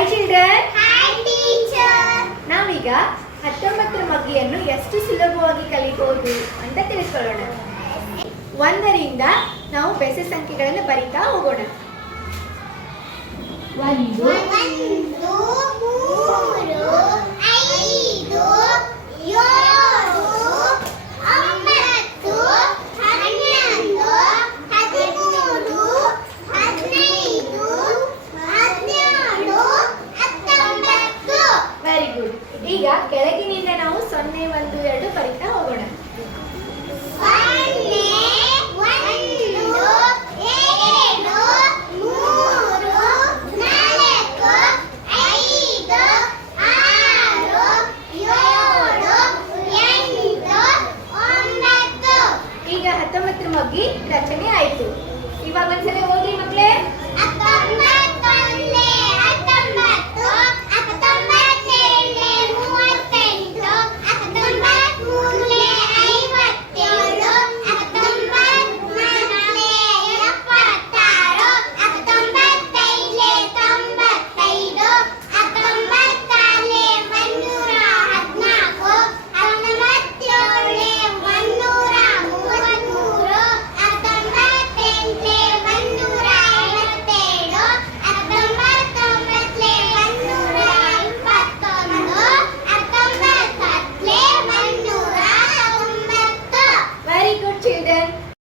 Hi children. Hi teacher. ನಾವೀಗ 19ರ ಮಗ್ಗಿಯನ್ನು ಎಷ್ಟು ಸುಲಭವಾಗಿ ಕಲಿಬಹುದು ಅಂತ ತಿಳಿದುಕೊಳ್ಳೋಣ. 1ರಿಂದ ನಾವು ಬೆಸ ಸಂಖ್ಯೆಗಳನ್ನು ಬರಿತಾ ಹೋಗೋಣ. 1 2 3